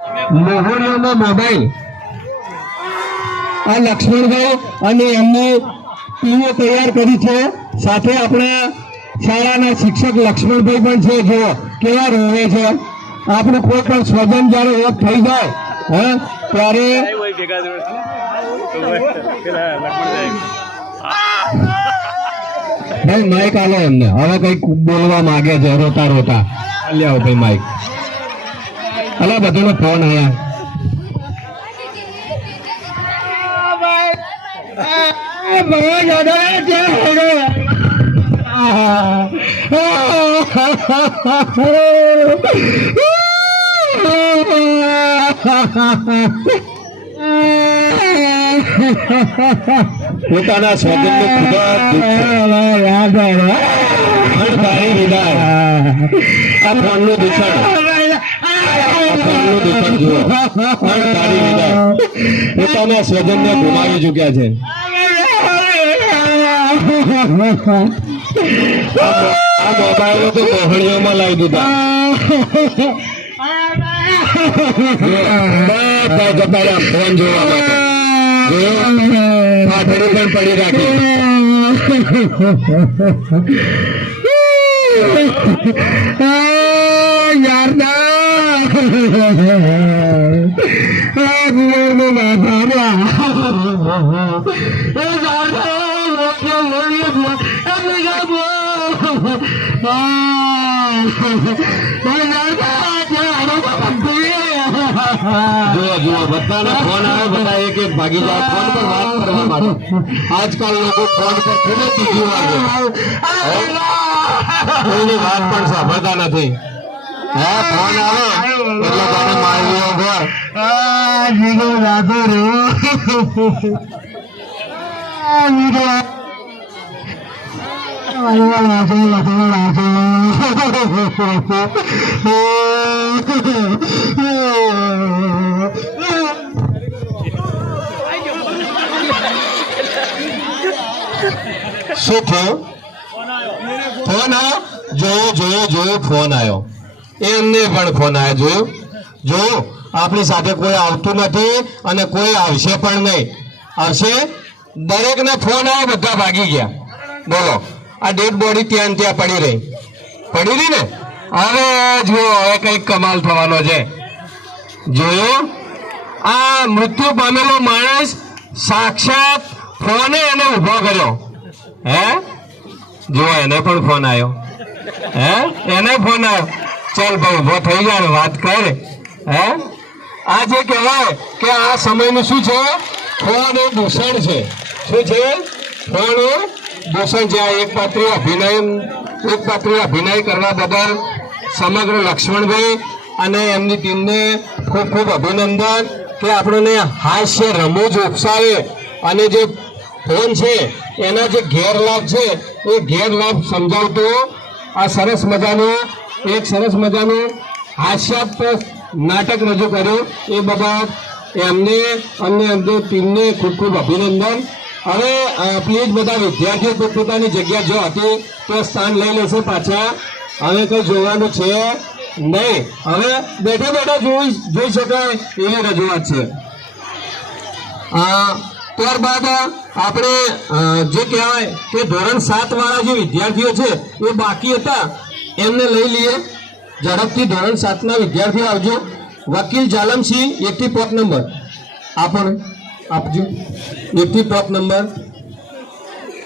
લોહડીઓમાં mobile આ લક્ષ્મણભાઈ અને એમની ટીમે તૈયાર કરી છે. સાથે આપણા શાળાના શિક્ષક લક્ષ્મણભાઈ પણ છે. જો કેવા રોવે છે. આપણે કોઈ પણ સ્વજન જયારે એક થઈ જાય ત્યારે ભાઈ માઇક આલો એમને. હવે કઈક બોલવા માંગે છે રોતા રોતા. લ્યાવો ભાઈ માઇક. અલા બધાનો ફોન આયા. પોતાના સ્વજનને વિદાય. આ ફોનનું દૂષણ પોતાના સ્વજનને ગુમાવી ચુક્યા છે. આ મોબાઈલો તો મોહણીઓમાં લાવી દીધા. ફોન જોવા માટે પાથરી પણ પડી રાખી. જુઓ બધાના ફોન આવે. બધા એક એક ભાગી જાય ફોન પર વાત કરવા માટે. આજકાલ લોકો ફોન પર ખૂબ જ બીજી વાર કોઈની વાત પણ સાંભળતા નથી. ફોન આવે એટલે તને મારી ઘર જીગો રાધો શું થયું? ફોન આવ્યો. જોયો ફોન આવ્યો. એમને પણ ફોન આવ્યો. જોયું આપણી સાથે કોઈ આવતું નથી અને કોઈ આવશે પણ નહીં. આવશે દરેકને ફોન આવ્યો. બધા ભાગી ગયા. બોલો આ ડેડ બોડી ત્યાં પડી રહી ને. હવે જુઓ હવે કઈક કમાલ થવાનો છે. જોયો આ મૃત્યુ પામેલો માણસ સાક્ષાત ફોને એને ઉભો કર્યો. જો એને પણ ફોન આવ્યો. એને ફોન આવ્યો. ચાલ ભાઈ ઉભો થઈ જાય વાત કરે. આ જે કહેવાય કે આ સમયનું શું છે? ફોન એ દૂષણ છે. શું છે? ફોન એ દૂષણ છે. આ એકપાત્રીય અભિનય કરવા બદલ સમગ્ર લક્ષ્મણભાઈ અને એમની ટીમને ખૂબ ખૂબ અભિનંદન કે આપણને હાસ્ય રમૂજ ઉપસાવે અને જે ફોન છે એના જે ગેરલાભ છે એ ગેરલાભ સમજાવતો આ સરસ મજાનું હાસ્યાસ્પદ નાટક રજૂ કર્યું. એ બદલ એમને અને એમની ટીમને ખૂબ ખૂબ અભિનંદન. હવે પ્લીઝ બધા વિદ્યાર્થીઓ પોતપોતાની જગ્યા જો હતી તો સ્થાન લઈ લેશે પાછા. હવે કંઈ જોવાનું છે નહીં. હવે બેઠા જોઈ શકાય એવી રજૂઆત છે. ત્યારબાદ આપણે જે કહેવાય કે ધોરણ 7 વાળા જે વિદ્યાર્થીઓ છે એ બાકી હતા એમને લઈ લઈએ. ઝડપથી ધોરણ 7 ના વિદ્યાર્થીઓ આવજો. વકીલ જાલમસિંહ 1 થી 5 નંબર આપજો. 1 થી 5 નંબર